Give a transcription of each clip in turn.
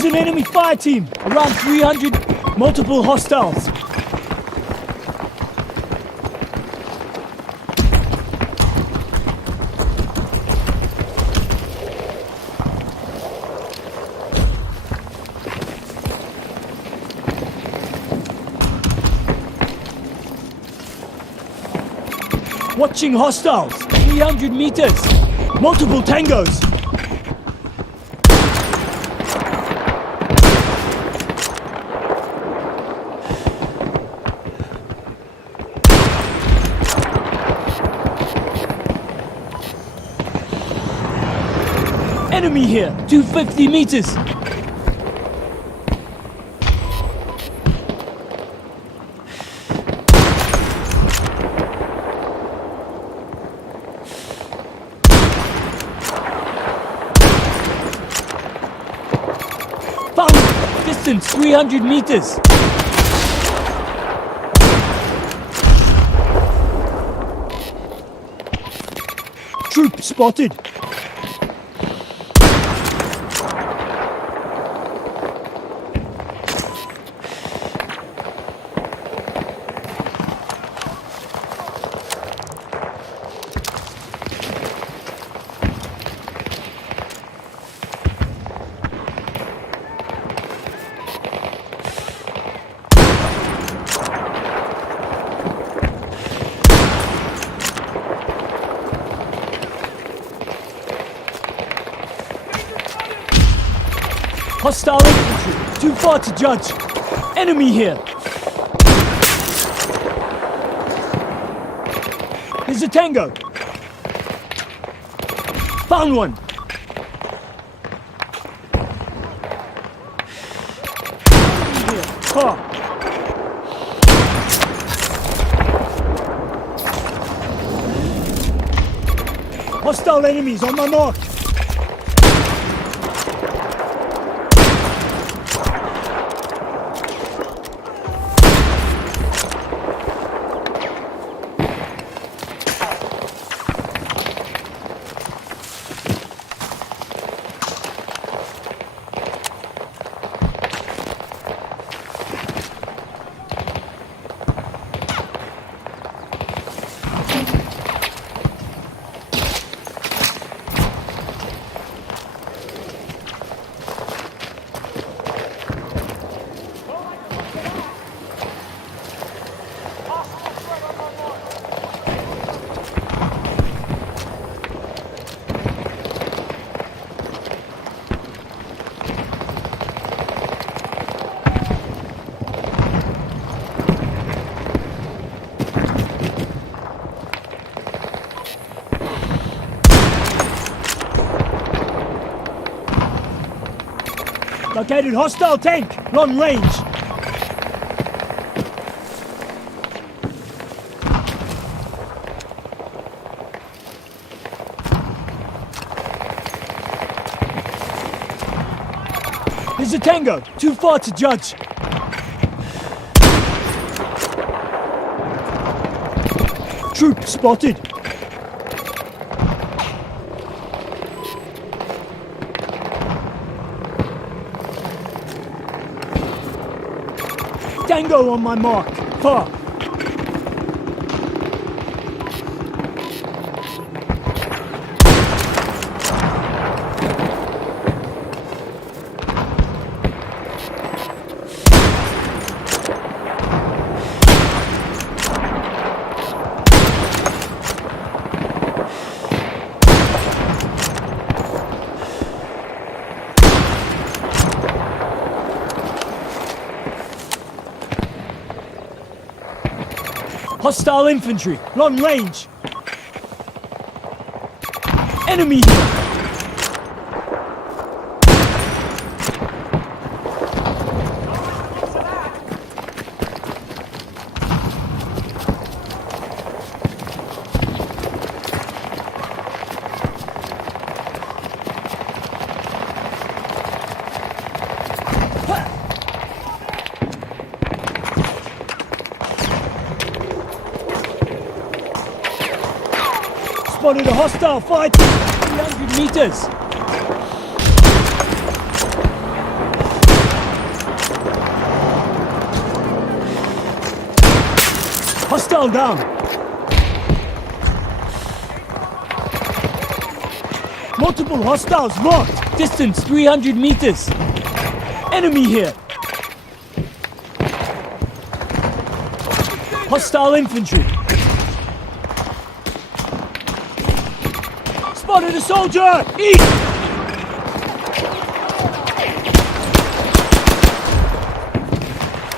There's an enemy fire team! Around 300, multiple hostiles. Watching hostiles! 300 meters! Multiple tangos! Enemy here! 250 meters! Distance 300 meters. Troop spotted. Hostile infantry, too far to judge. Enemy here. There's a tango. Found one. Here. Car. Hostile enemies on my mark. Located hostile tank, long range. There's a tango, too far to judge. Troop spotted. Tango on my mark. Far. Hostile infantry, long range. Enemy here. Spotted a hostile fighter, 300 meters. Hostile down. Multiple hostiles marked. Distance 300 meters. Enemy here. Hostile infantry. Spotted a soldier! Eat!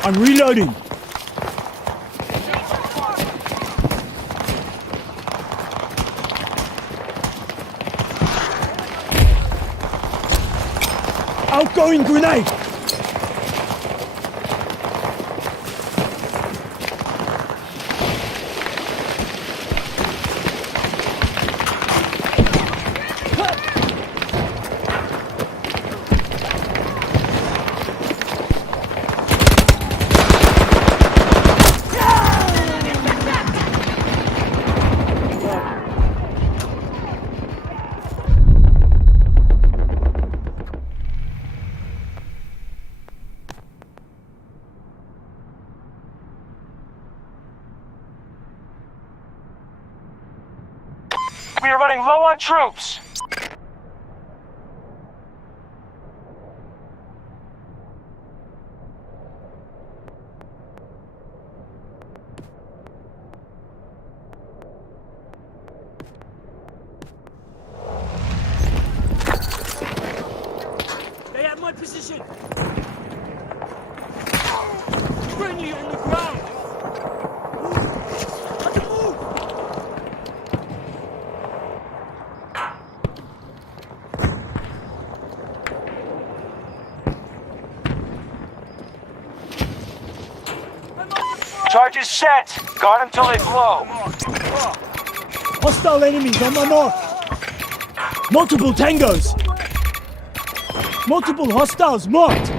I'm reloading. Outgoing grenade! We are running low on troops. They have my position. Friendly on the ground. On the move. Charges set. Guard until they blow. Hostile enemies on my mark. Multiple tangos. Multiple hostiles marked.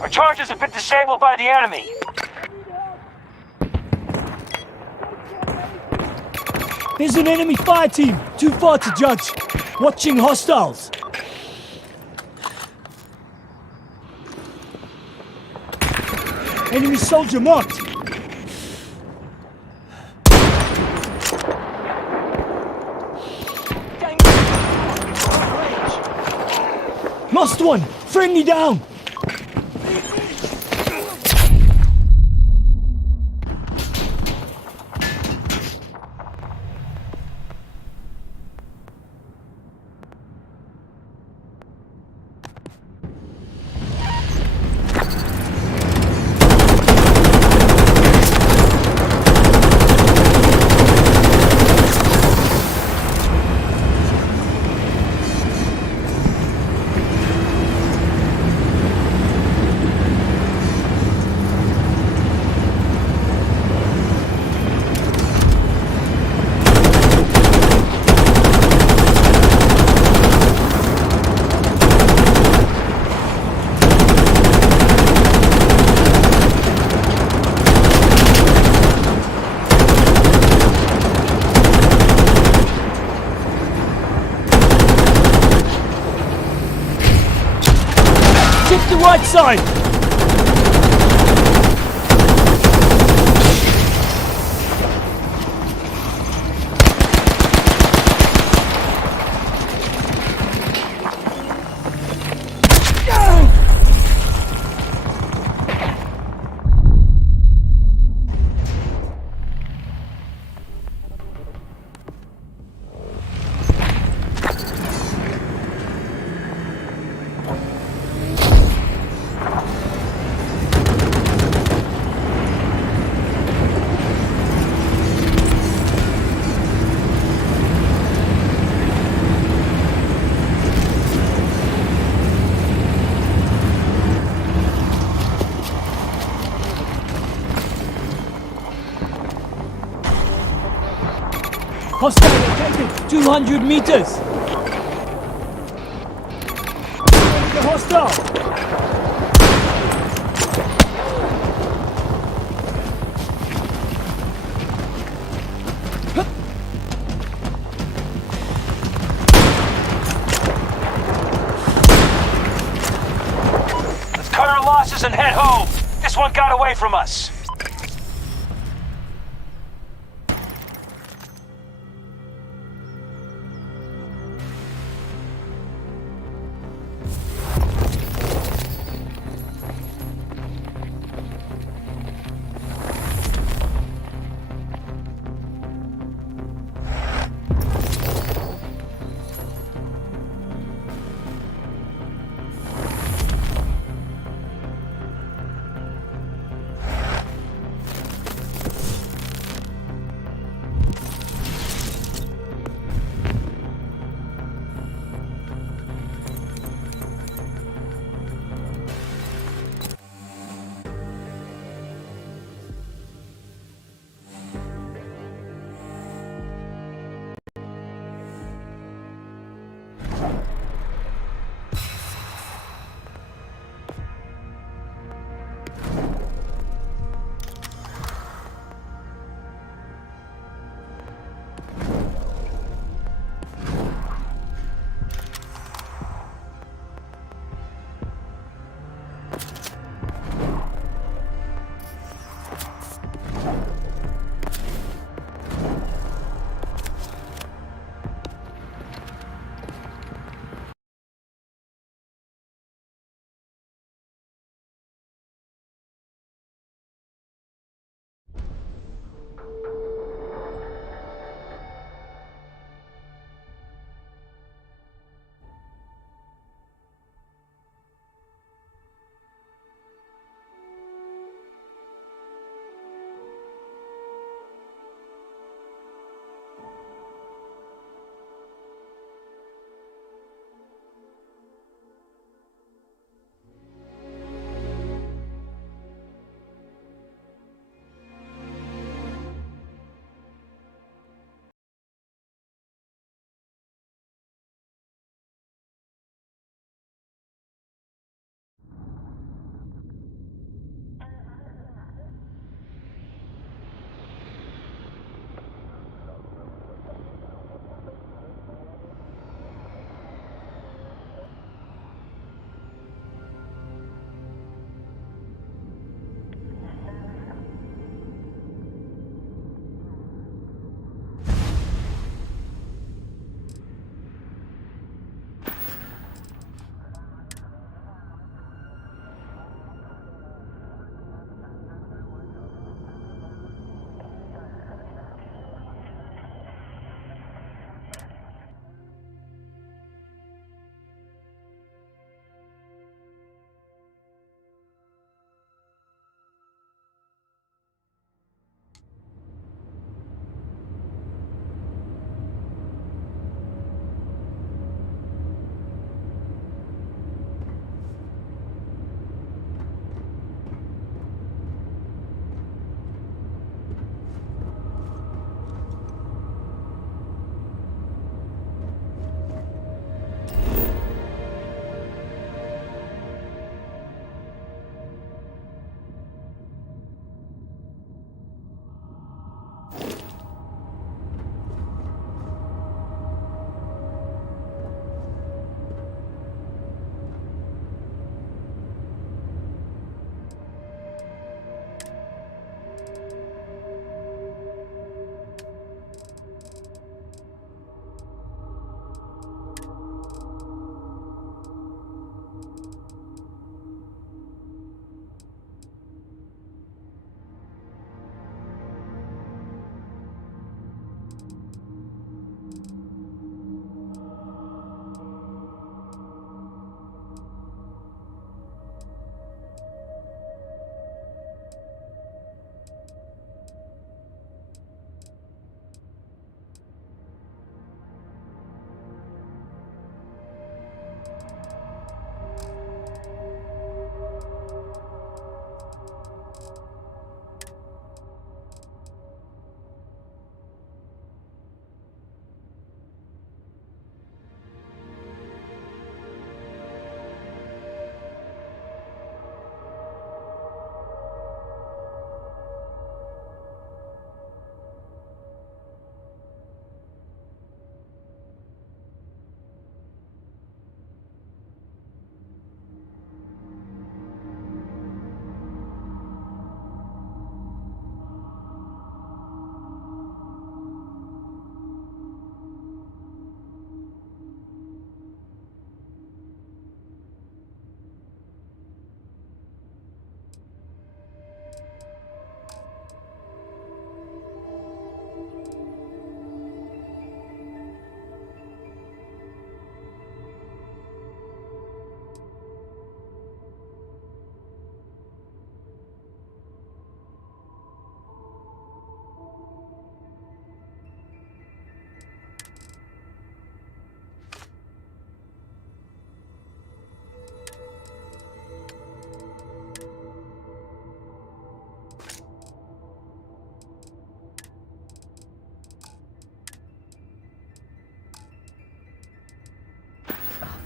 Our charges have been disabled by the enemy. There's an enemy fire team. Too far to judge. Watching hostiles. Enemy soldier marked. Lost one! Friendly down! Tip the right side! Hostile located 200 meters. The hostile. Let's cut our losses and head home. This one got away from us.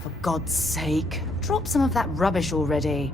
For God's sake, drop some of that rubbish already.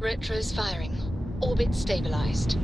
Retros firing. Orbit stabilized.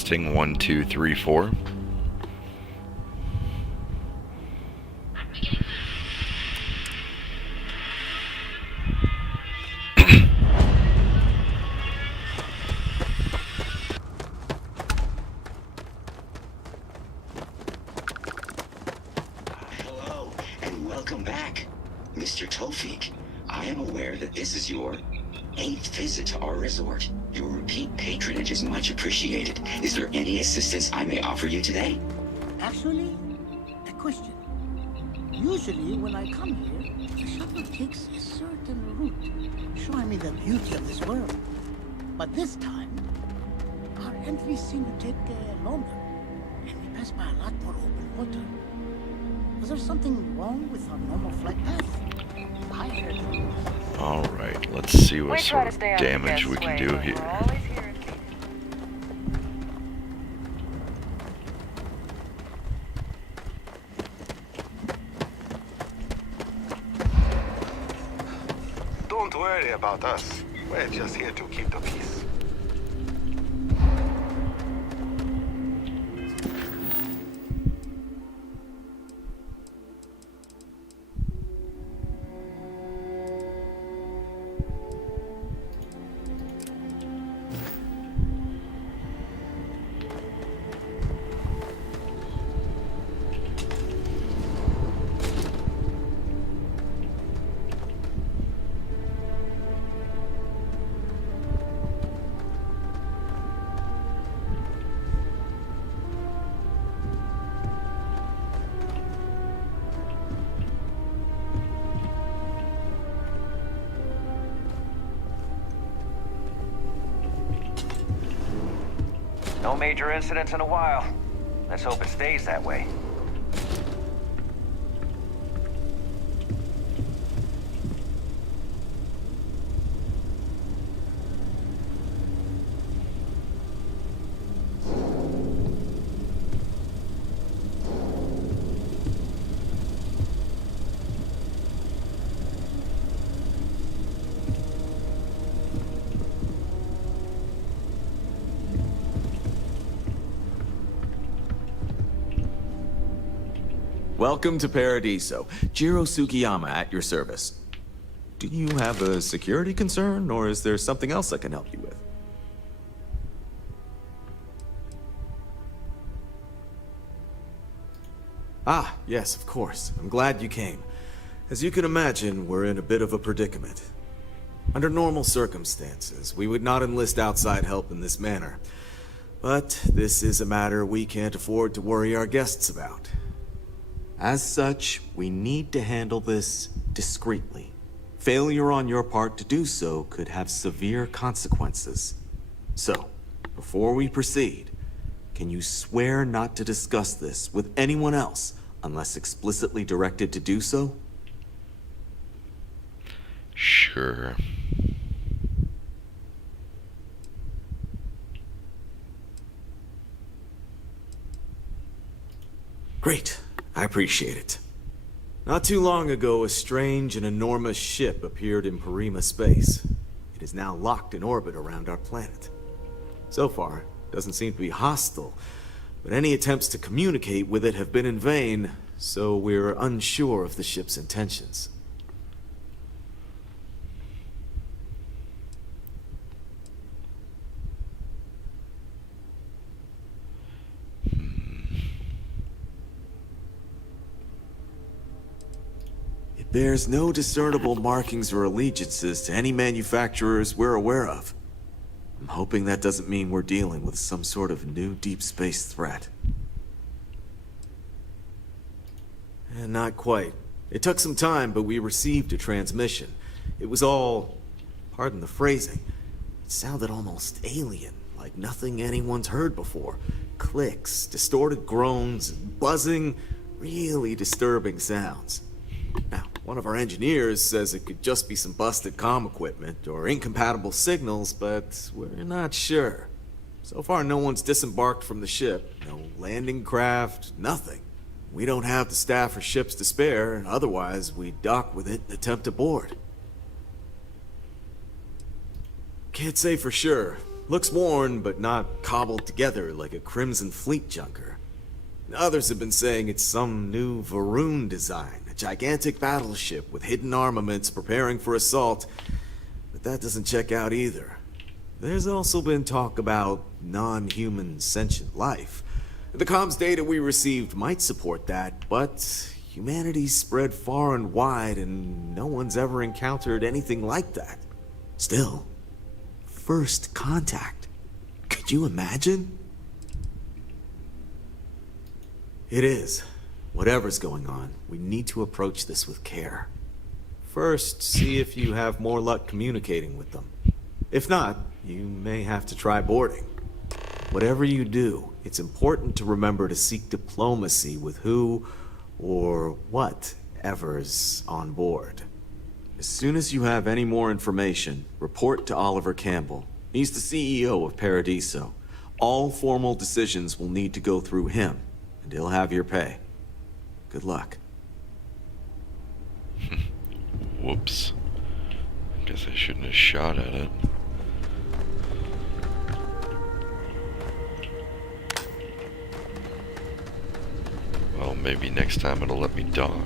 Testing 1, 2, 3, 4. Hello, and welcome back. Mr. Tofik, I am aware that this is your 8th visit to our resort. Your repeat patronage is much appreciated. Is there any assistance I may offer you today? Actually, a question. Usually, when I come here, the shuttle takes a certain route, showing me the beauty of this world. But this time, our entries seem to take longer, and we pass by a lot more open water. Was there something wrong with our normal flight path? I heard rumors. Alright, let's see what sort of damage we can do here. Don't worry about us. We're just here to keep the peace. No major incidents in a while. Let's hope it stays that way. Welcome to Paradiso. Jiro Sugiyama at your service. Do you have a security concern, or is there something else I can help you with? Ah, yes, of course. I'm glad you came. As you can imagine, we're in a bit of a predicament. Under normal circumstances, we would not enlist outside help in this manner. But this is a matter we can't afford to worry our guests about. As such, we need to handle this discreetly. Failure on your part to do so could have severe consequences. So, before we proceed, can you swear not to discuss this with anyone else unless explicitly directed to do so? Sure. Great. I appreciate it. Not too long ago, a strange and enormous ship appeared in Parima space. It is now locked in orbit around our planet. So far, it doesn't seem to be hostile, but any attempts to communicate with it have been in vain, so we're unsure of the ship's intentions. Bears no discernible markings or allegiances to any manufacturers we're aware of. I'm hoping that doesn't mean we're dealing with some sort of new deep space threat. And not quite. It took some time, but we received a transmission. It was all, pardon the phrasing, it sounded almost alien, like nothing anyone's heard before. Clicks, distorted groans, buzzing, really disturbing sounds. Now, one of our engineers says it could just be some busted comm equipment or incompatible signals, but we're not sure. So far, no one's disembarked from the ship. No landing craft, nothing. We don't have the staff or ships to spare, otherwise we'd dock with it and attempt to board. Can't say for sure, Looks worn, but not cobbled together like a Crimson Fleet junker. Others have been saying it's some new Varun design, a gigantic battleship with hidden armaments preparing for assault, but that doesn't check out either. There's also been talk about non-human sentient life. The comms data we received might support that, but humanity's spread far and wide and no one's ever encountered anything like that. Still, first contact. Could you imagine? It is. Whatever's going on, we need to approach this with care. First, see if you have more luck communicating with them. If not, you may have to try boarding. Whatever you do, it's important to remember to seek diplomacy with who or whatever's on board. As soon as you have any more information, report to Oliver Campbell. He's the CEO of Paradiso. All formal decisions will need to go through him, and he'll have your pay. Good luck. Whoops. Guess I shouldn't have shot at it. Well, maybe next time it'll let me dock.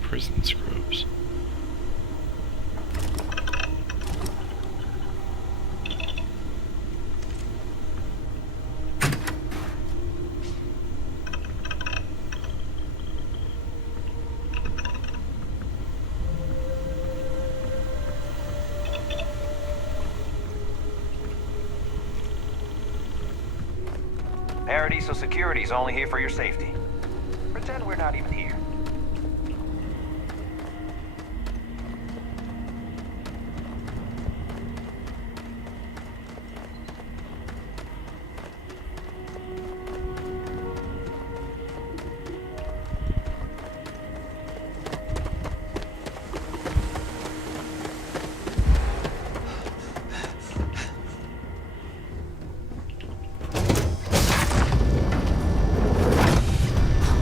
Prison scrubs. Paradiso Security's only here for your safety. Pretend we're not even here.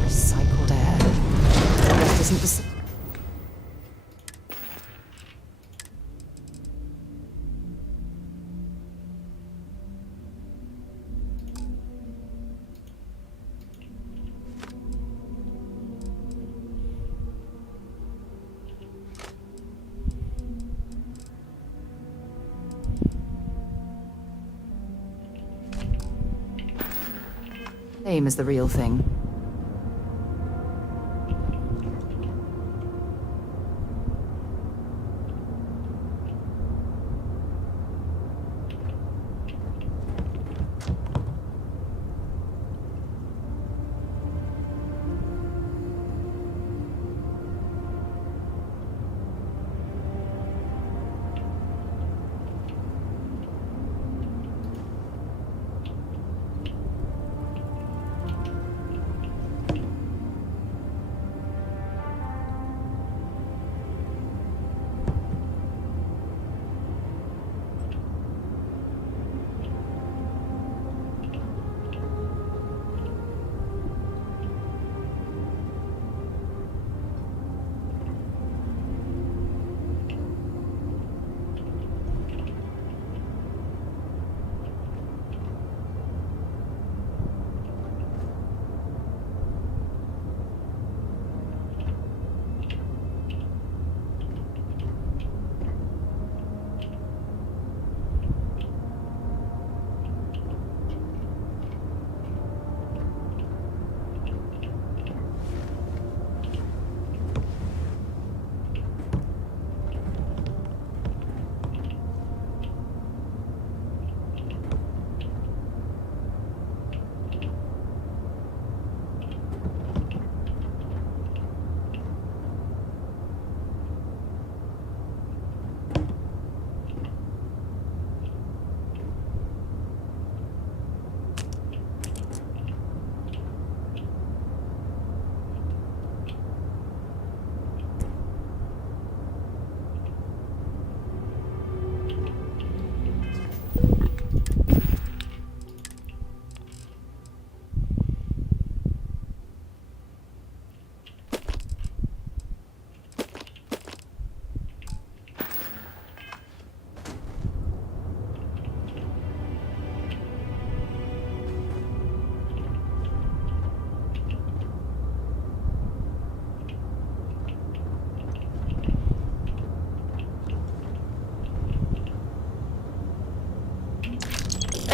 Recycled air. That isn't the same as the real thing.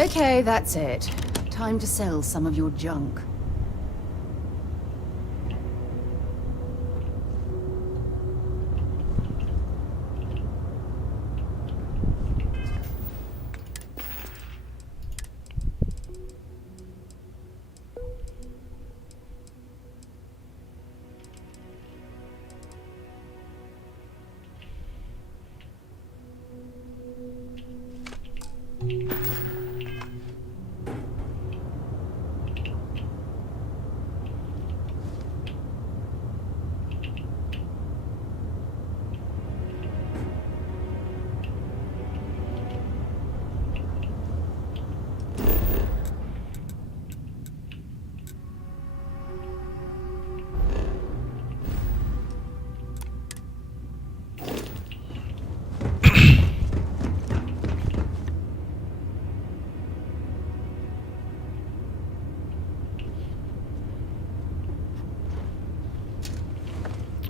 Okay, that's it. Time to sell some of your junk.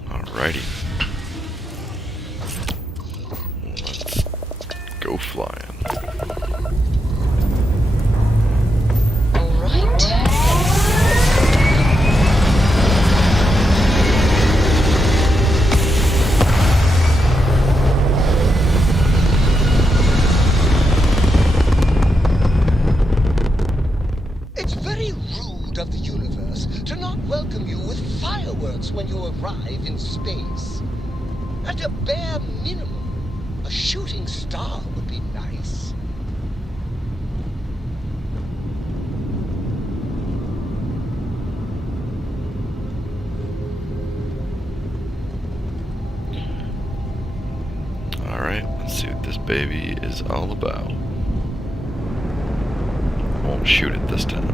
Alrighty. Let's go flying. All right. It's very rude of the universe to not welcome you with fireworks when you arrive in space. At a bare minimum, a shooting star would be nice. Alright, let's see what this baby is all about. Won't shoot it this time.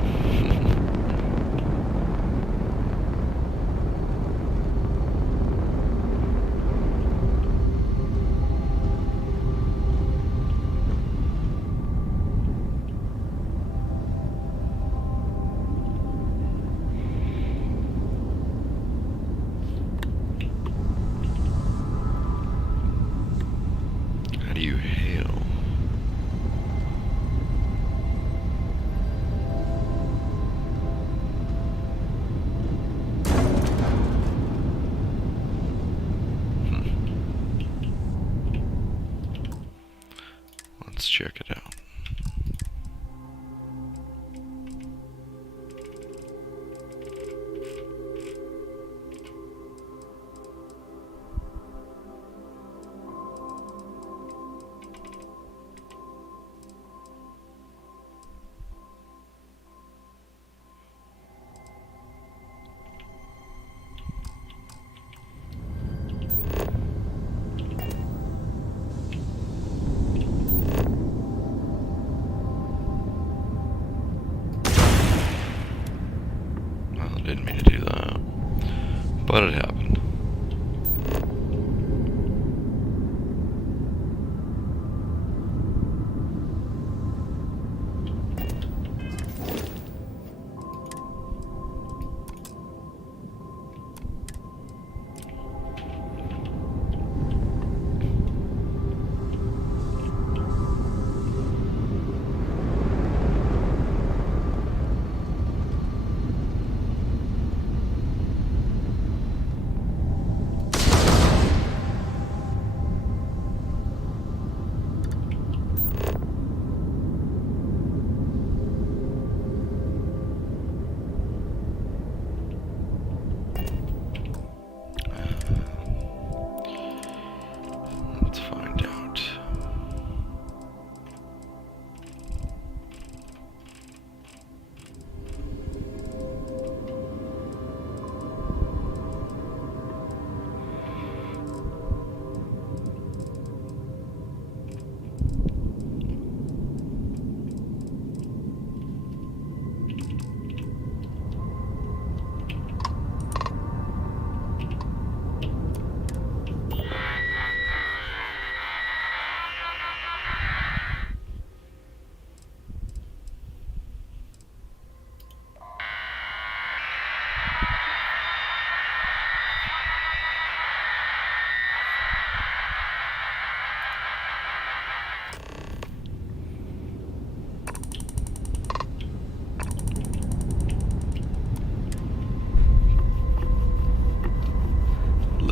How do you hail? Let's check it out. Didn't mean to do that, but it happened.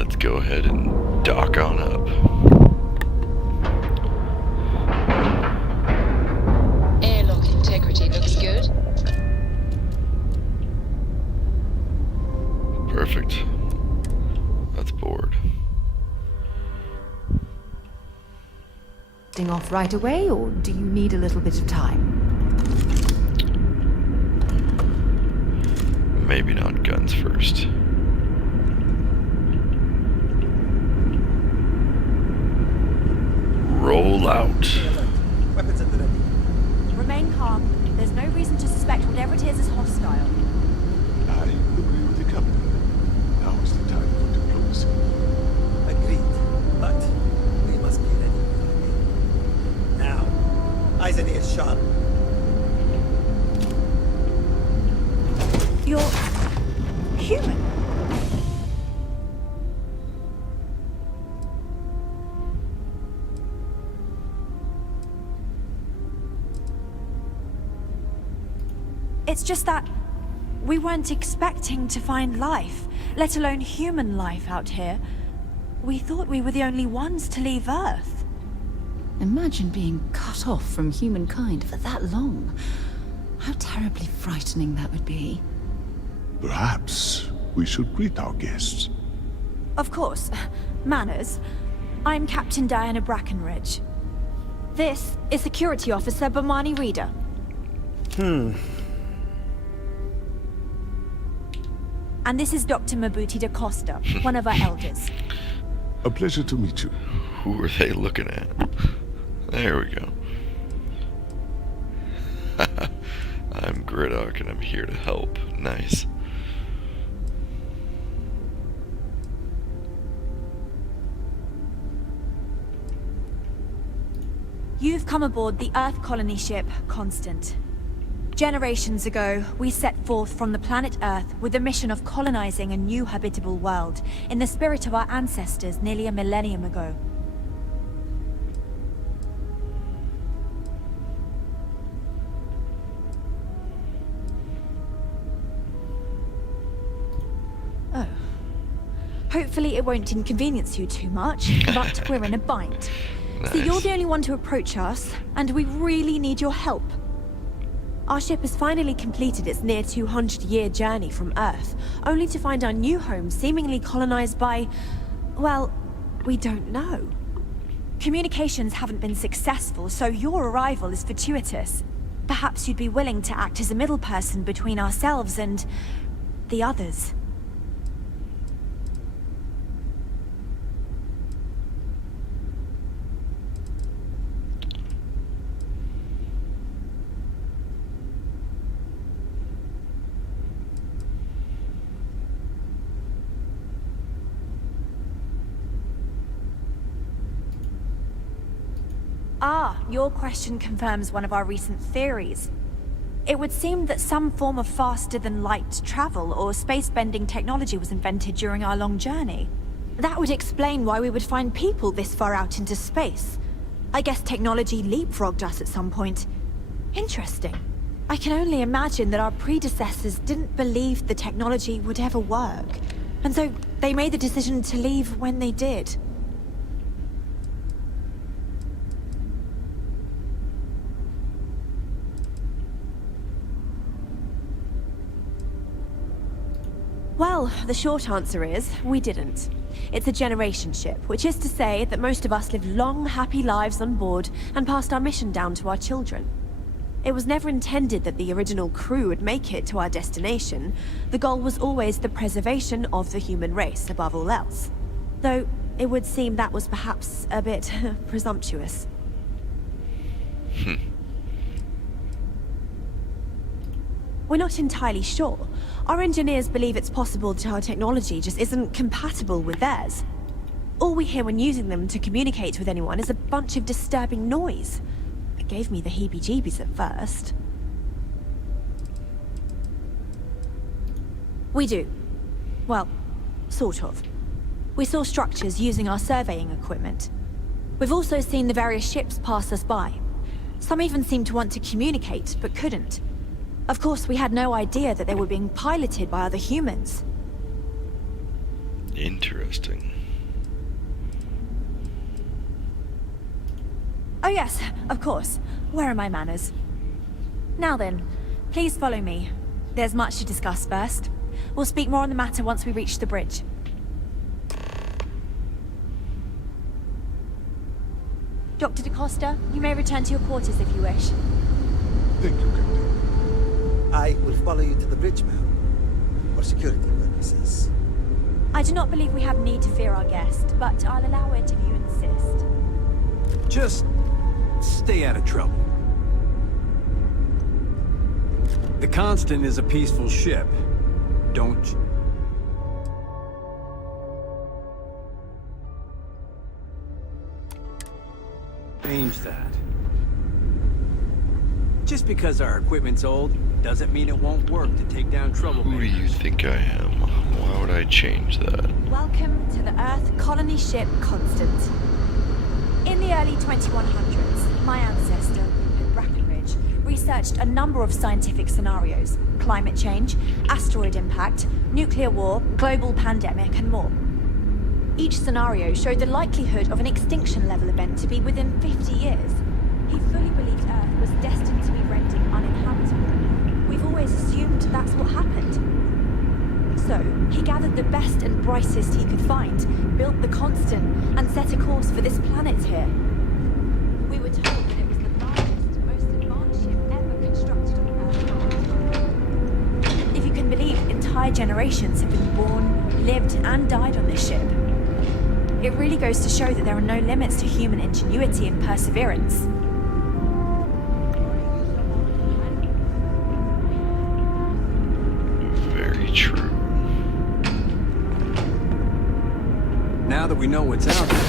let's go ahead and dock on up. Airlock integrity looks good. Perfect. That's board. Off right away, or do you need a little bit of time? Maybe not guns first. Roll out. Weapons at the ready. Remain calm. There's no reason to suspect whatever it is hostile. I agree with the captain. Now is the time for diplomacy. Agreed. But we must be ready. Now, eyes and ears sharp. You're human. It's just that we weren't expecting to find life, let alone human life out here. We thought we were the only ones to leave Earth. Imagine being cut off from humankind for that long. How terribly frightening that would be. Perhaps we should greet our guests. Of course. Manners. I'm Captain Diana Brackenridge. This is Security Officer Bomani Reader. And this is Dr. Mabuti da Costa, one of our elders. A pleasure to meet you. Who are they looking at? There we go. I'm Griddock and I'm here to help. Nice. You've come aboard the Earth colony ship Constant. Generations ago, we set forth from the planet Earth with the mission of colonizing a new habitable world in the spirit of our ancestors nearly a millennium ago. Oh. Hopefully it won't inconvenience you too much, but we're in a bind. Nice. See, you're the only one to approach us, and we really need your help. Our ship has finally completed its near 200-year journey from Earth, only to find our new home seemingly colonized by... well, we don't know. Communications haven't been successful, so your arrival is fortuitous. Perhaps you'd be willing to act as a middle person between ourselves and... the others. Ah, your question confirms one of our recent theories. It would seem that some form of faster-than-light travel or space-bending technology was invented during our long journey. That would explain why we would find people this far out into space. I guess technology leapfrogged us at some point. Interesting. I can only imagine that our predecessors didn't believe the technology would ever work, and so they made the decision to leave when they did. Well, the short answer is, we didn't. It's a generation ship, which is to say that most of us lived long, happy lives on board and passed our mission down to our children. It was never intended that the original crew would make it to our destination. The goal was always the preservation of the human race, above all else. Though, it would seem that was perhaps a bit presumptuous. We're not entirely sure. Our engineers believe it's possible that our technology just isn't compatible with theirs. All we hear when using them to communicate with anyone is a bunch of disturbing noise. It gave me the heebie-jeebies at first. We do. Well, sort of. We saw structures using our surveying equipment. We've also seen the various ships pass us by. Some even seemed to want to communicate, but couldn't. Of course, we had no idea that they were being piloted by other humans. Interesting. Oh yes, of course. Where are my manners? Now then, please follow me. There's much to discuss first. We'll speak more on the matter once we reach the bridge. Dr. DaCosta, you may return to your quarters if you wish. Thank you, Captain. I will follow you to the bridge, ma'am, for security purposes. I do not believe we have need to fear our guest, but I'll allow it if you insist. Just stay out of trouble. The Constant is a peaceful ship. Don't... change that. Just because our equipment's old, doesn't mean it won't work to take down troublemakers. Who do you think I am? Why would I change that? Welcome to the Earth colony ship Constant. In the early 2100s, my ancestor, Rupert Brackenridge, researched a number of scientific scenarios: climate change, asteroid impact, nuclear war, global pandemic, and more. Each scenario showed the likelihood of an extinction-level event to be within 50 years. He fully believed Earth was destined to be rendered uninhabitable. We've always assumed that's what happened. So, he gathered the best and brightest he could find, built the Constant, and set a course for this planet here. We were told that it was the largest, most advanced ship ever constructed on Earth. If you can believe, entire generations have been born, lived, and died on this ship. It really goes to show that there are no limits to human ingenuity and perseverance. Very true. Now that we know what's out there,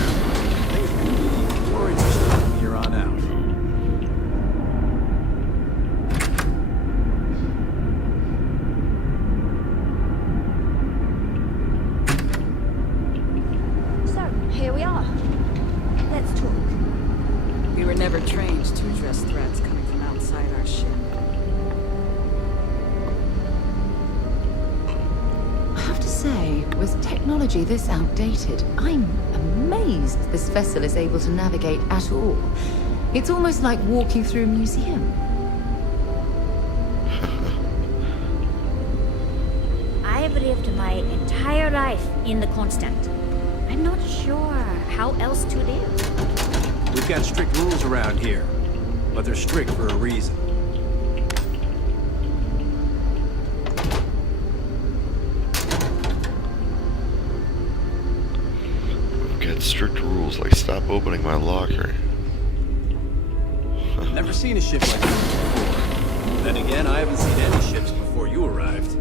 things will be more interesting from here on out. Here we are. Let's talk. We were never trained to address threats coming from outside our ship. I have to say, with technology this outdated, I'm amazed this vessel is able to navigate at all. It's almost like walking through a museum. I have lived my entire life in the Constant. I'm not sure how else to live. We've got strict rules around here, but they're strict for a reason. We've got strict rules like stop opening my locker. Never seen a ship like this before. Then again, I haven't seen any ships before you arrived.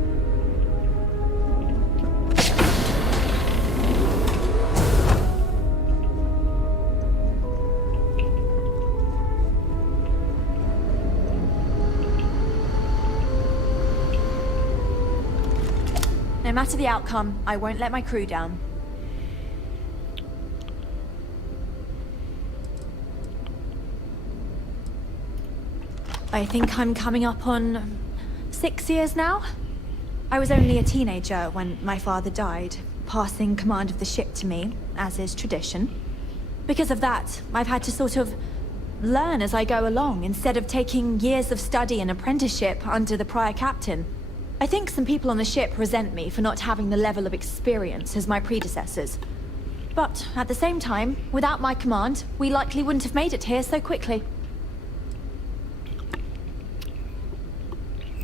No matter the outcome, I won't let my crew down. I think I'm coming up on 6 years now. I was only a teenager when my father died, passing command of the ship to me, as is tradition. Because of that, I've had to sort of learn as I go along, instead of taking years of study and apprenticeship under the prior captain. I think some people on the ship resent me for not having the level of experience as my predecessors. But at the same time, without my command, we likely wouldn't have made it here so quickly.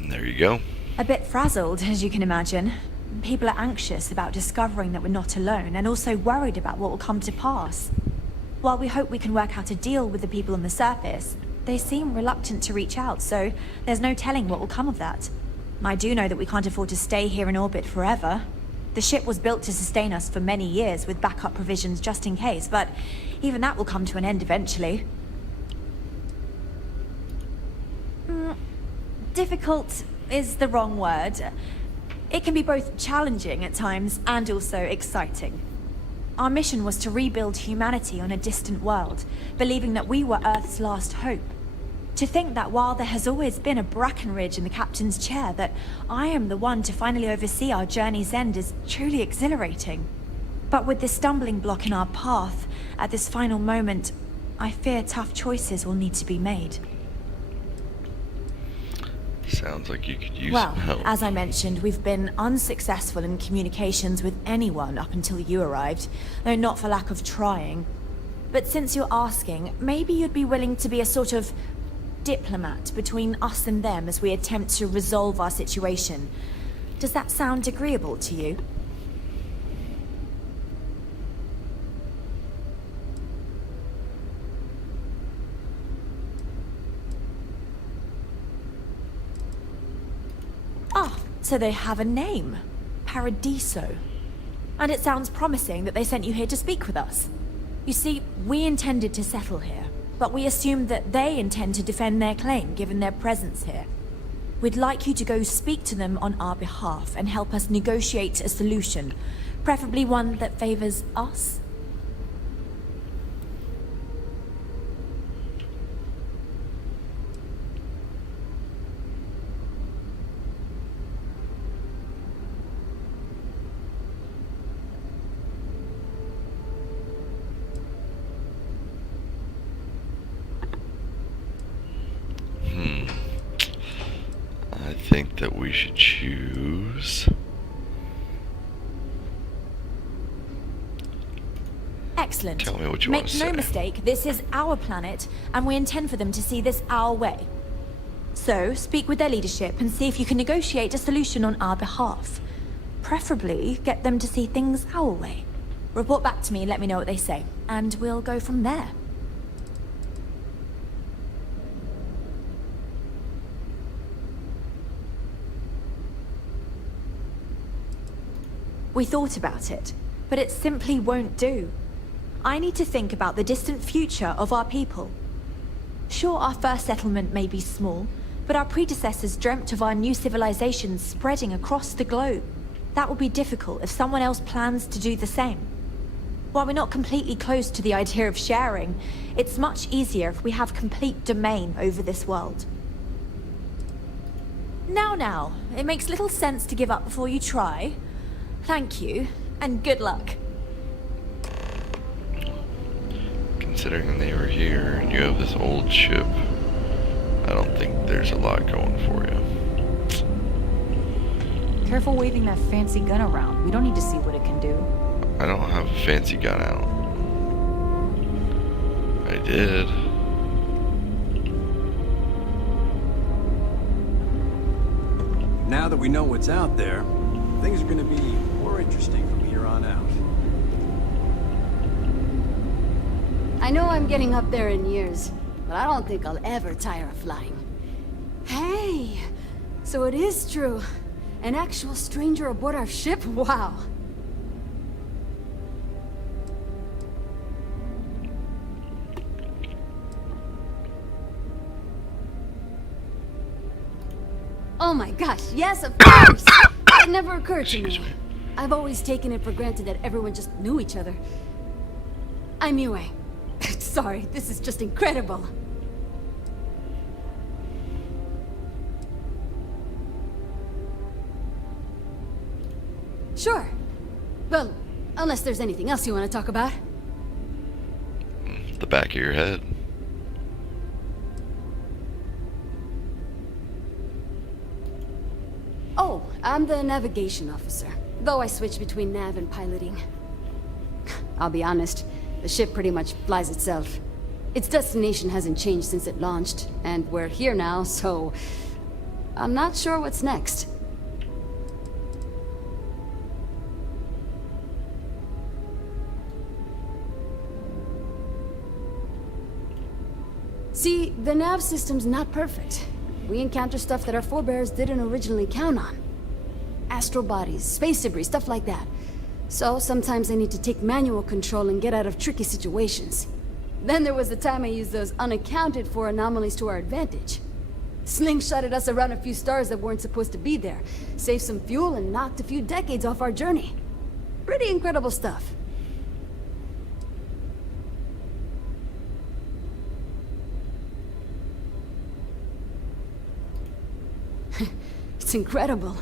There you go. A bit frazzled, as you can imagine. People are anxious about discovering that we're not alone, and also worried about what will come to pass. While we hope we can work out a deal with the people on the surface, they seem reluctant to reach out, so there's no telling what will come of that. I do know that we can't afford to stay here in orbit forever. The ship was built to sustain us for many years with backup provisions just in case, but even that will come to an end eventually. Difficult is the wrong word. It can be both challenging at times and also exciting. Our mission was to rebuild humanity on a distant world, believing that we were Earth's last hope. To think that while there has always been a Brackenridge in the captain's chair, that I am the one to finally oversee our journey's end is truly exhilarating. But with this stumbling block in our path, at this final moment, I fear tough choices will need to be made. Sounds like you could use Well, some help. as I mentioned, we've been unsuccessful in communications with anyone up until you arrived, though not for lack of trying. But since you're asking, maybe you'd be willing to be a sort of diplomat between us and them as we attempt to resolve our situation. Does that sound agreeable to you? Ah, so they have a name. Paradiso. And it sounds promising that they sent you here to speak with us. You see, we intended to settle here, but we assumed that they intend to defend their claim given their presence here. We'd like you to go speak to them on our behalf and help us negotiate a solution, preferably one that favors us. I think that we should choose. Excellent. Tell me what you want to say. Make no mistake, this is our planet, and we intend for them to see this our way. So, speak with their leadership and see if you can negotiate a solution on our behalf. Preferably, get them to see things our way. Report back to me and let me know what they say, and we'll go from there. We thought about it, but it simply won't do. I need to think about the distant future of our people. Sure, our first settlement may be small, but our predecessors dreamt of our new civilization spreading across the globe. That will be difficult if someone else plans to do the same. While we're not completely close to the idea of sharing, it's much easier if we have complete domain over this world. Now, it makes little sense to give up before you try. Thank you, and good luck. Considering they were here and you have this old ship, I don't think there's a lot going for you. Careful waving that fancy gun around. We don't need to see what it can do. I don't have a fancy gun out. I did. Now that we know what's out there, things are going to be more interesting from here on out. I know I'm getting up there in years, but I don't think I'll ever tire of flying. Hey! So it is true. An actual stranger aboard our ship? Wow! Oh my gosh, yes, of course! It never occurred to me. I've always taken it for granted that everyone just knew each other. I'm Yue. Sorry, this is just incredible. Sure. Well, unless there's anything else you want to talk about. The back of your head. Oh, I'm the navigation officer, though I switch between nav and piloting. I'll be honest, the ship pretty much flies itself. Its destination hasn't changed since it launched, and we're here now, so I'm not sure what's next. See, the nav system's not perfect. We encounter stuff that our forebears didn't originally count on. Astral bodies, space debris, stuff like that. So sometimes I need to take manual control and get out of tricky situations. Then there was the time I used those unaccounted for anomalies to our advantage. Slingshotted us around a few stars that weren't supposed to be there, saved some fuel and knocked a few decades off our journey. Pretty incredible stuff. It's incredible.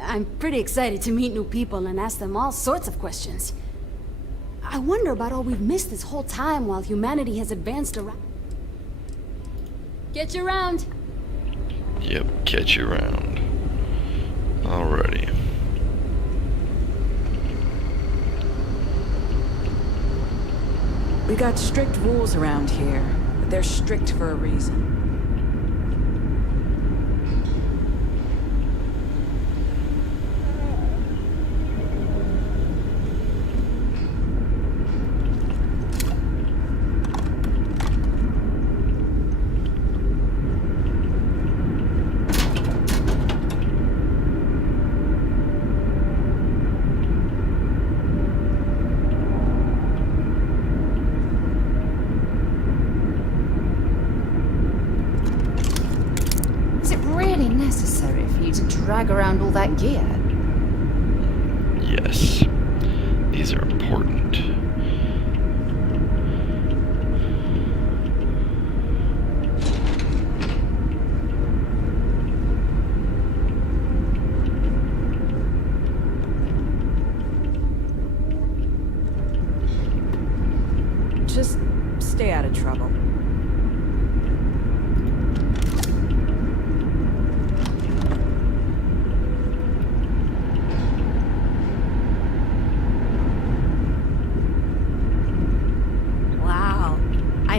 I'm pretty excited to meet new people and ask them all sorts of questions. I wonder about all we've missed this whole time while humanity has advanced around. Get you around. Yep, catch you around. Alrighty. We got strict rules around here, but they're strict for a reason. Drag around all that gear? Yes. These are important. Just stay out of trouble.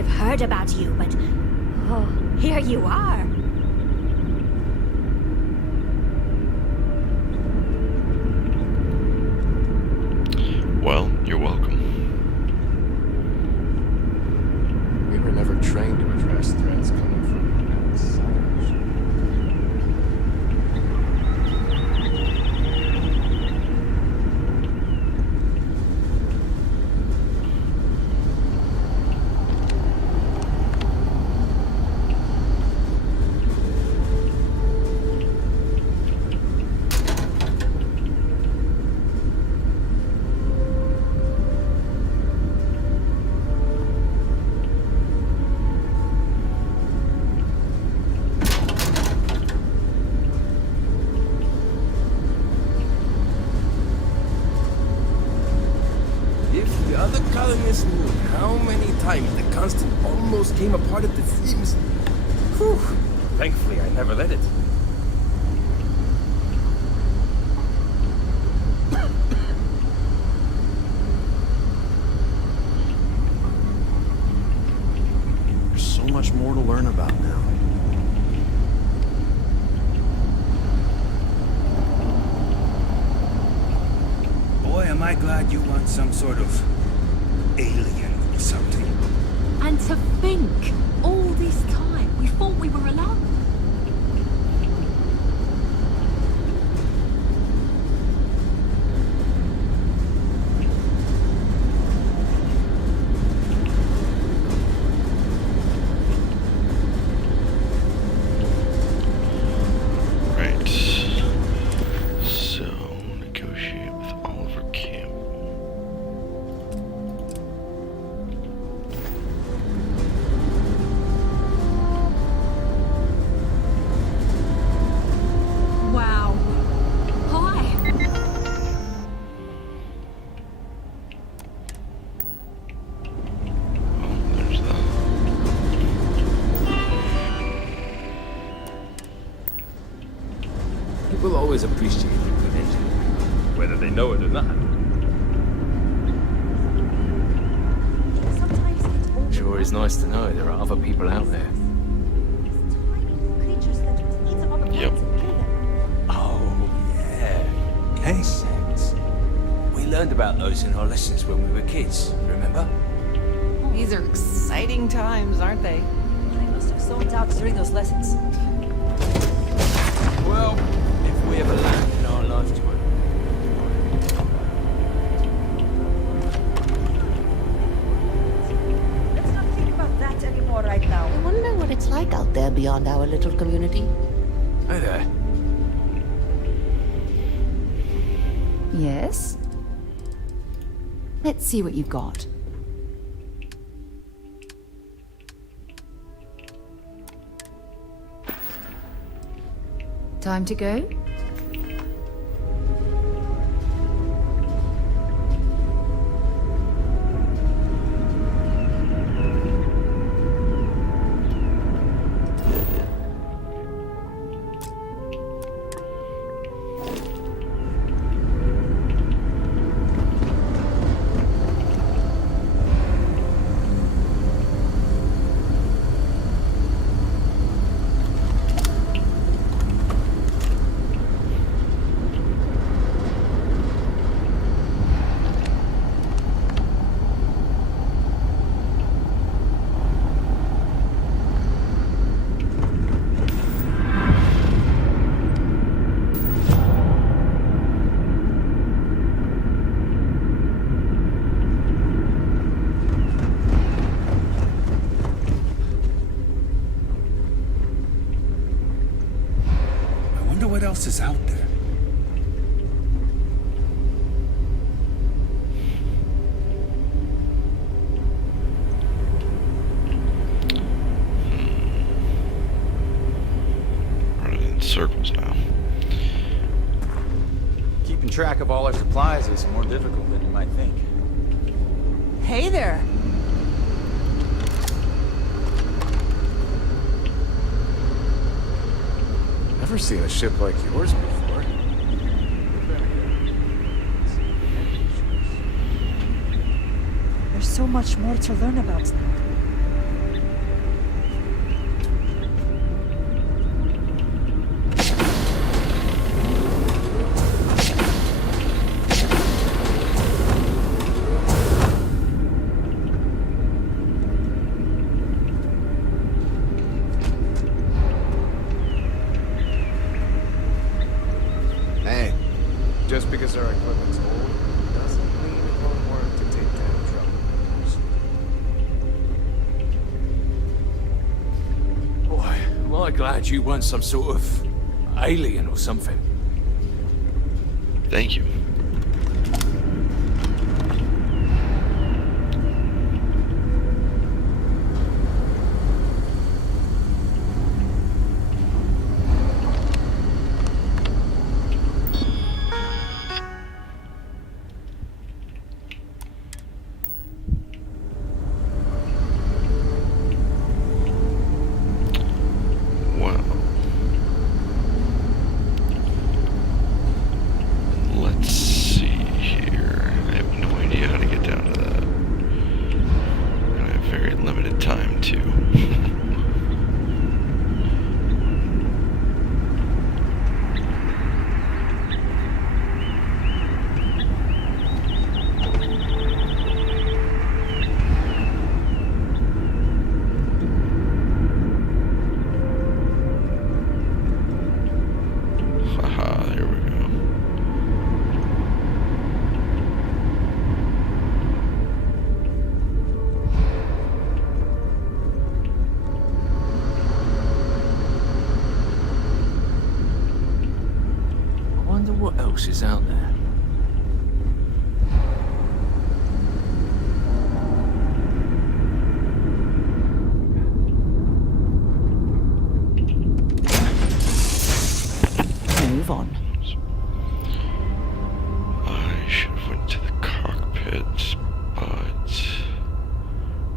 Heard about you, but oh, here you are. Well, you're welcome. We were never trained to address threats coming from outsiders. Came apart at the seams. Whew. Thankfully, I never let it. There's so much more to learn about now. Boy, am I glad you want some sort of alien or something. And to think, all this time, we thought we were alone. Right. So, negotiate with Oliver Campbell. Wow. Hi. There's that. People always appreciate a good engine, whether they know it or not. Sure is nice to know there are other people out there. Yep. Oh, yeah. Insects. We learned about those in our lessons when we were kids, remember? These are exciting times, aren't they? I must have zoned out during those lessons. Well, if we ever land in our lifetime. Let's not think about that anymore right now. I wonder what it's like out there beyond our little community. Hey there. Yes? Let's see what you've got. Time to go? is out there? Running in circles now. Keeping track of all our supplies is more difficult than you might think. Hey there. Never seen a ship like yours before. There's so much more to learn about them. Hey, just because our equipment's old doesn't mean it won't work to take down trouble. Boy, well, I'm glad you weren't some sort of alien or something. Thank you. Well, let's see here. I have no idea how to get down to that. And I have very limited time too. Haha, there we go. I wonder what else is out there. Move on. I should have went to the cockpit, but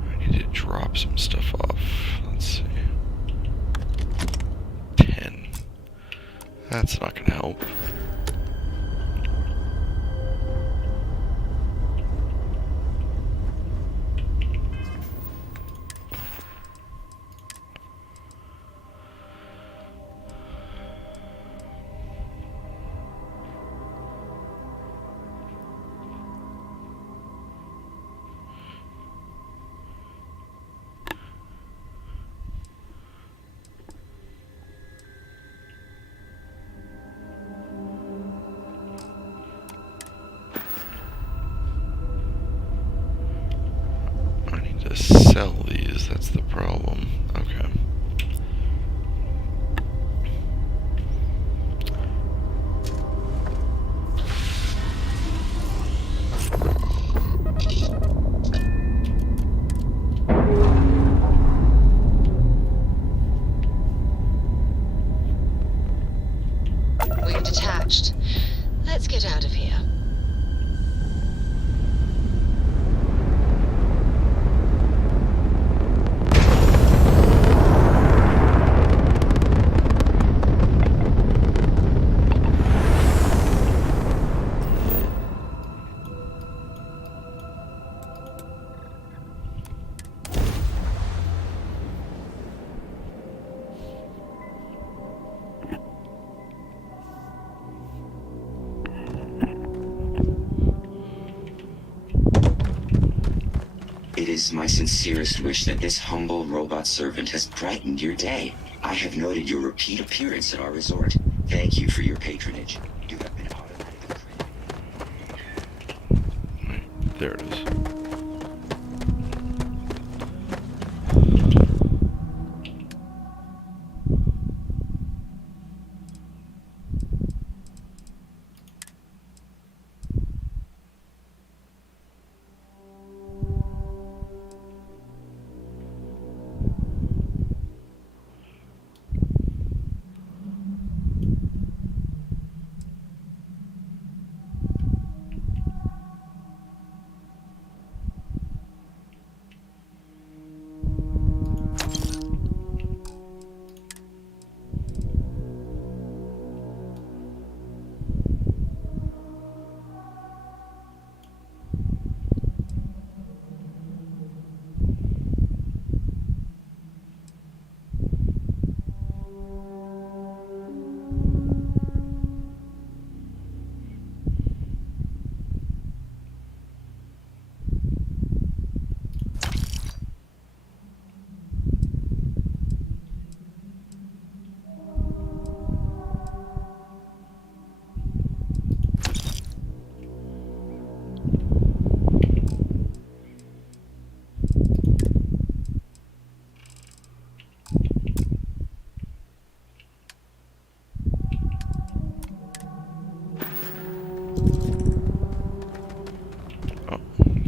I need to drop some stuff off. Let's see. 10. That's not gonna help. I need to sell these, that's the problem. Okay. We've detached. Let's get out of here. It is my sincerest wish that this humble robot servant has brightened your day. I have noted your repeat appearance at our resort. Thank you for your patronage. You have been automatically Right, there it is.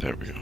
There we go.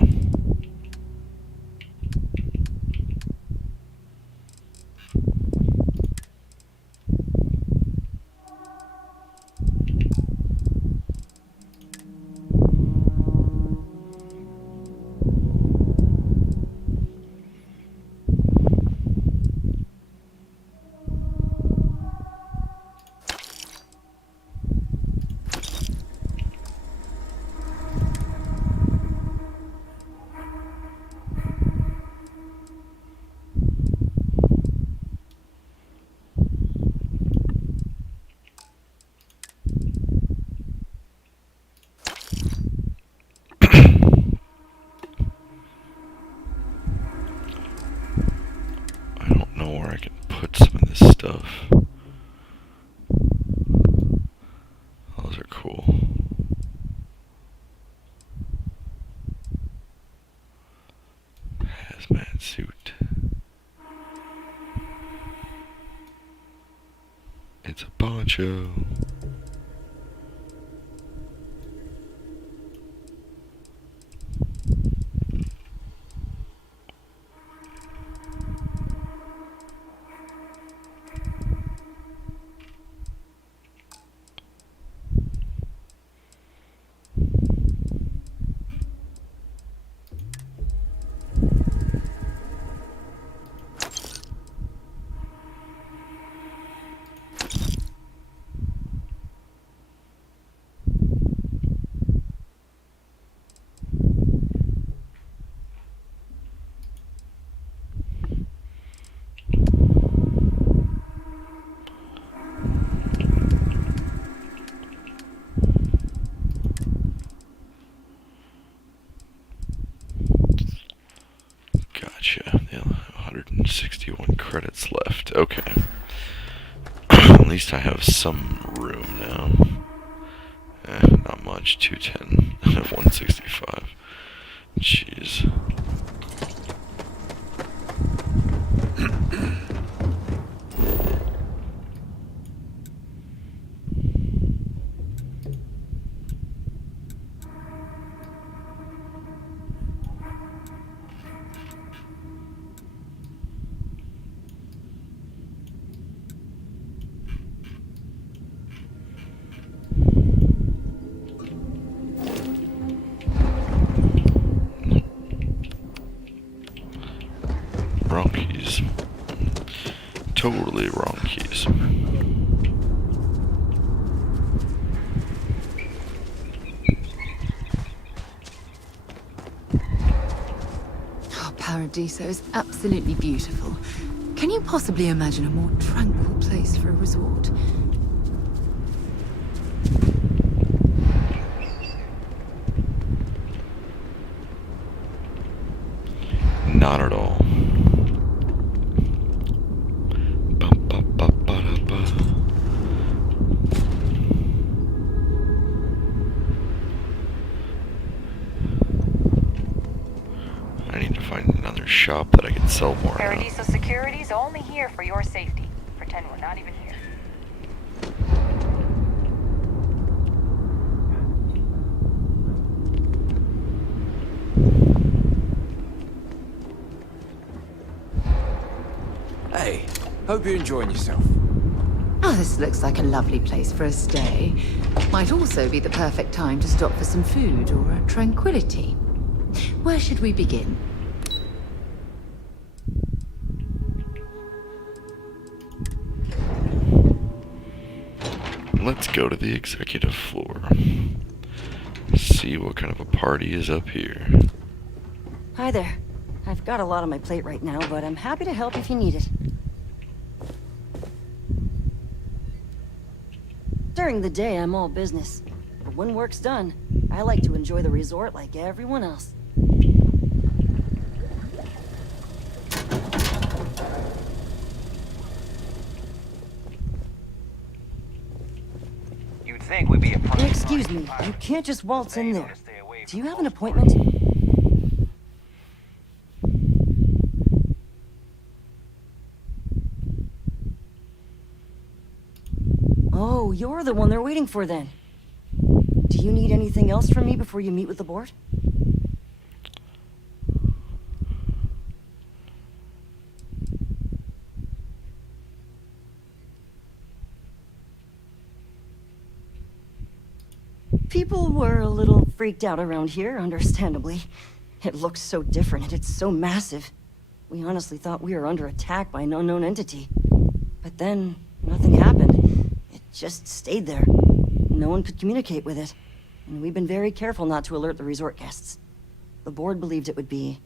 Stuff. Those are cool. Hazmat suit. It's a poncho. Gotcha. Yeah, 161 credits left. Okay. At least I have some room now. Not much. 210. I have 165. Jeez. Wrong keys. Totally wrong keys. Oh, Paradiso is absolutely beautiful. Can you possibly imagine a more tranquil place for a resort? Not at all. I need to find another shop that I can sell more. Paradiso Security's only here for your safety. Pretend we're not even here. Hey, hope you're enjoying yourself. Oh, this looks like a lovely place for a stay. Might also be the perfect time to stop for some food or a tranquility. Where should we begin? Let's go to the executive floor. See what kind of a party is up here. Hi there. I've got a lot on my plate right now, but I'm happy to help if you need it. During the day, I'm all business. But when work's done, I like to enjoy the resort like everyone else. You'd think we'd be a prime Excuse me, you can't just waltz in there. Do you have an appointment? Oh, you're the one they're waiting for then. Do you need anything else from me before you meet with the board? People were a little freaked out around here, understandably. It looks so different and it's so massive. We honestly thought we were under attack by an unknown entity. But then, nothing happened. It just stayed there. No one could communicate with it. And we've been very careful not to alert the resort guests. The board believed it would be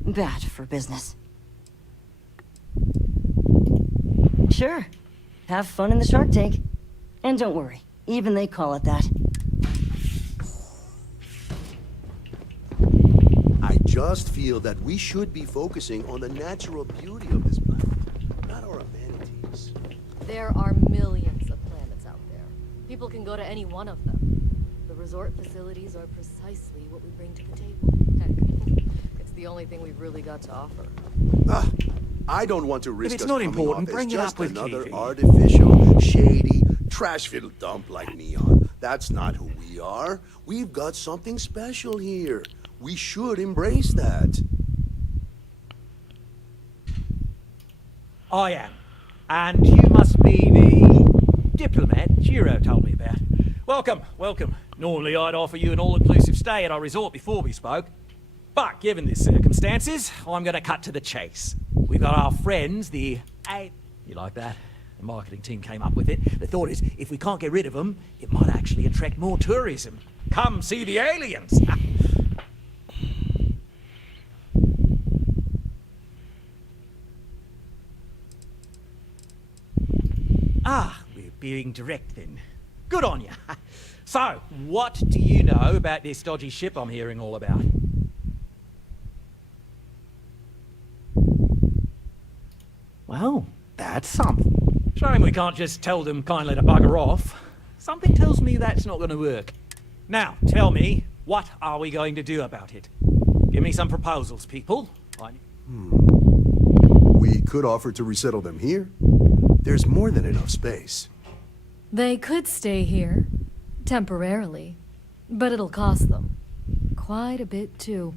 bad for business. Sure. Have fun in the shark tank. And don't worry, even they call it that. I just feel that we should be focusing on the natural beauty of this planet, not our amenities. There are millions of planets out there. People can go to any one of them. The resort facilities are precisely what we bring to the table. Heck, it's the only thing we've really got to offer. I don't want to risk it's us not coming important, off bring as it just up with another Kiwi. artificial, shady, trash-filled dump like Neon. That's not who we are. We've got something special here. We should embrace that. I am. And you must be the diplomat Jiro told me about. Welcome, welcome. Normally I'd offer you an all-inclusive stay at our resort before we spoke. But given the circumstances, I'm going to cut to the chase. We've got our friends, the You like that? The marketing team came up with it. The thought is, if we can't get rid of them, it might actually attract more tourism. Come see the aliens! We're being direct then. Good on you. So, what do you know about this dodgy ship I'm hearing all about? Well, that's something. Shame we can't just tell them kindly to bugger off. Something tells me that's not going to work. Now, tell me, what are we going to do about it? Give me some proposals, people. We could offer to resettle them here. There's more than enough space. They could stay here, temporarily, but it'll cost them. Quite a bit, too.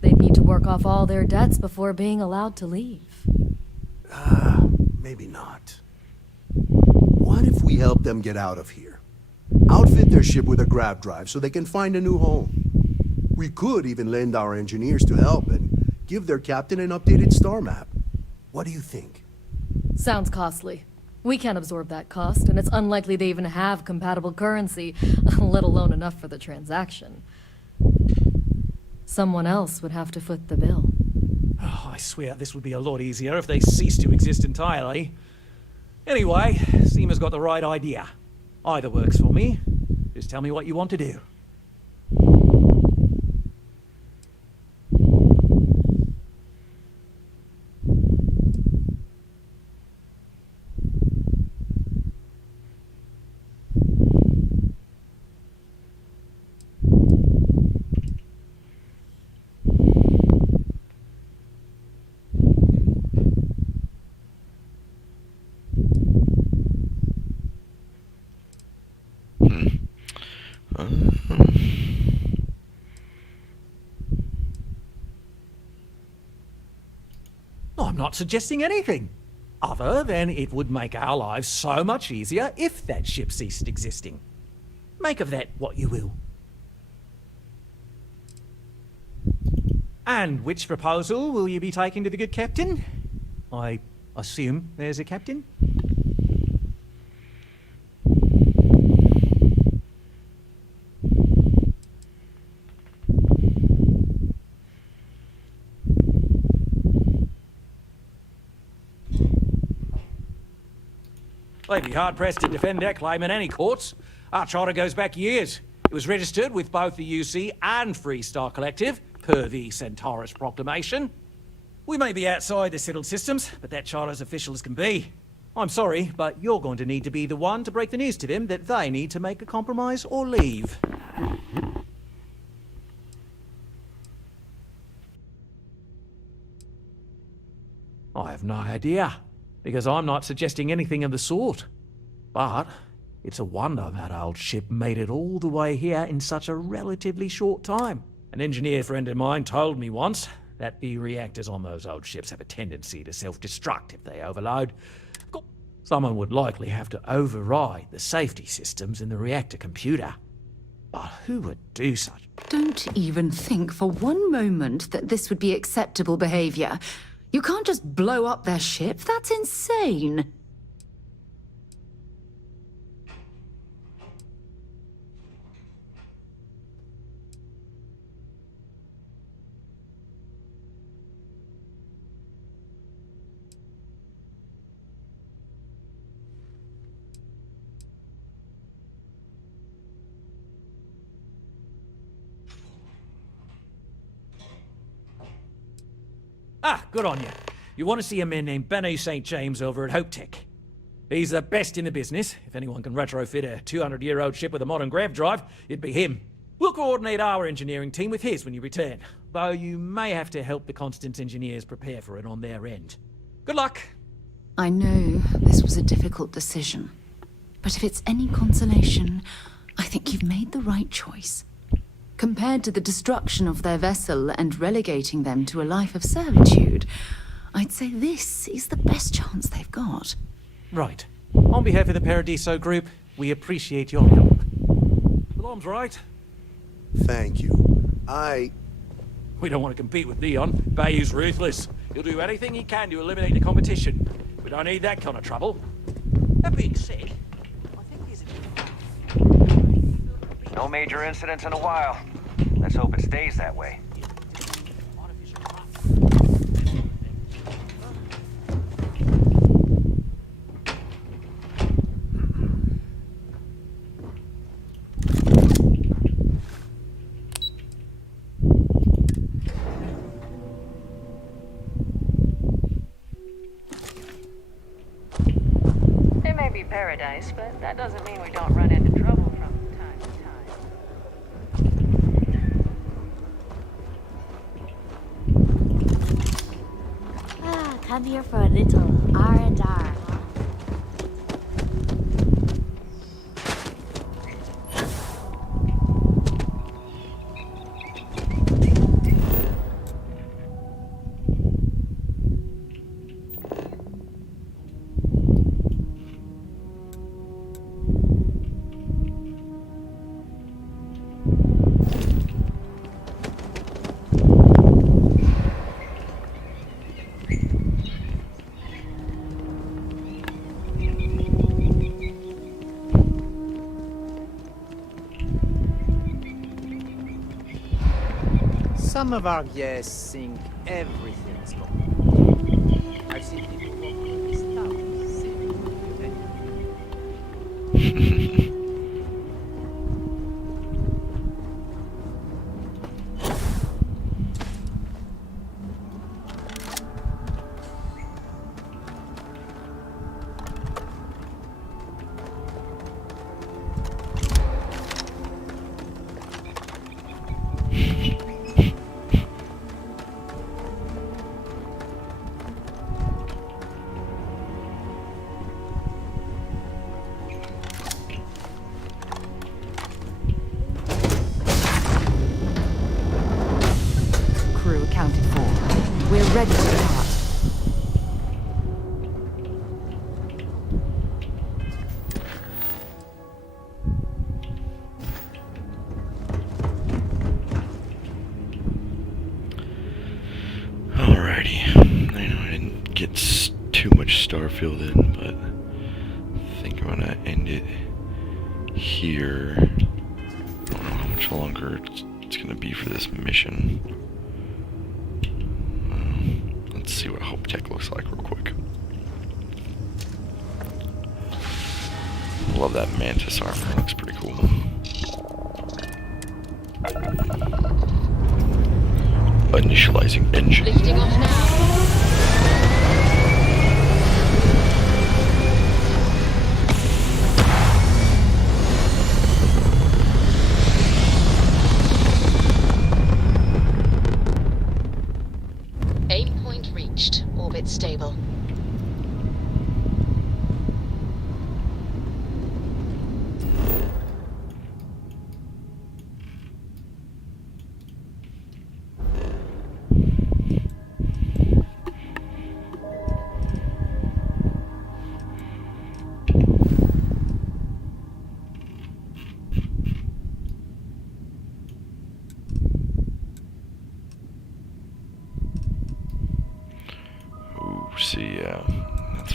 They'd need to work off all their debts before being allowed to leave. Maybe not. What if we help them get out of here? Outfit their ship with a grav drive so they can find a new home. We could even lend our engineers to help and give their captain an updated star map. What do you think? Sounds costly. We can't absorb that cost, and it's unlikely they even have compatible currency, let alone enough for the transaction. Someone else would have to foot the bill. Oh, I swear this would be a lot easier if they ceased to exist entirely. Anyway, Seema's got the right idea. Either works for me. Just tell me what you want to do. I'm not suggesting anything, other than it would make our lives so much easier if that ship ceased existing. Make of that what you will. And which proposal will you be taking to the good captain? I assume there's a captain? They'd be hard-pressed to defend that claim in any courts. Our charter goes back years. It was registered with both the UC and Freestar Collective, per the Centaurus Proclamation. We may be outside the settled systems, but that charter's official as can be. I'm sorry, but you're going to need to be the one to break the news to them that they need to make a compromise or leave. I have no idea, because I'm not suggesting anything of the sort. But it's a wonder that old ship made it all the way here in such a relatively short time. An engineer friend of mine told me once that the reactors on those old ships have a tendency to self-destruct if they overload. Someone would likely have to override the safety systems in the reactor computer. But who would do such? Don't even think for one moment that this would be acceptable behavior. You can't just blow up their ship. That's insane. Ah, good on you. You want to see a man named Benny St. James over at Hope Tech. He's the best in the business. If anyone can retrofit a 200-year-old ship with a modern grav drive, it'd be him. We'll coordinate our engineering team with his when you return, though you may have to help the Constance engineers prepare for it on their end. Good luck. I know this was a difficult decision, but if it's any consolation, I think you've made the right choice. Compared to the destruction of their vessel and relegating them to a life of servitude, I'd say this is the best chance they've got. Right. On behalf of the Paradiso Group, we appreciate your help. Alarm's right. Thank you. We don't want to compete with Leon. Bayou's ruthless. He'll do anything he can to eliminate the competition. We don't need that kind of trouble. That being said, I think there's a... No major incidents in a while. Let's hope it stays that way. It may be paradise, but that doesn't mean we don't run into trouble from time to time. Come here for a little R&R, huh? Some of our guests think everything's gone. I've seen people walk through this town sitting Crew accounted for. We're ready to start. Alrighty. I know I didn't get too much Starfield in, but I think I'm gonna end it here. I don't know how much longer it's gonna be for this mission. Let's see what Hope Tech looks like real quick. Love that Mantis armor, it looks pretty cool. Initializing engine. Lifting off now. Aim point reached. Orbit stable.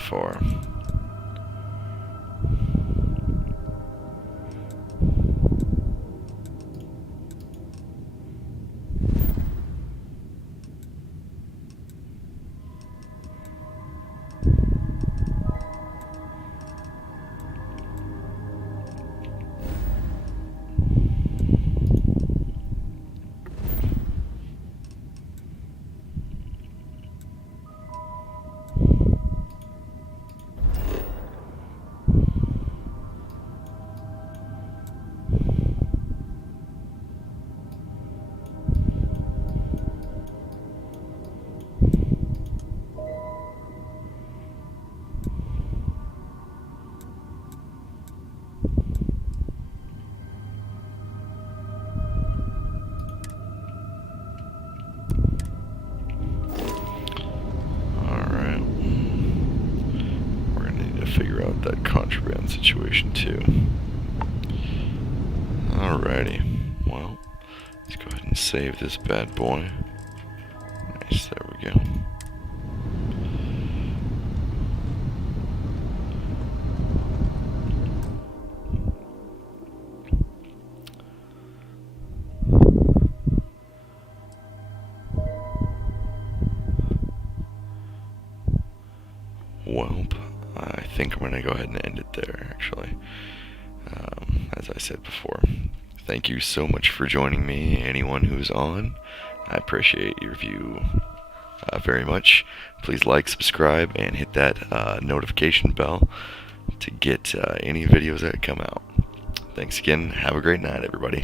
far. Figure out that contraband situation too. Alrighty, well, let's go ahead and save this bad boy. Nice, there we go. Well, I think I'm going to go ahead and end it there, actually. As I said before, thank you so much for joining me, anyone who's on. I appreciate your view very much. Please like, subscribe, and hit that notification bell to get any videos that come out. Thanks again. Have a great night, everybody.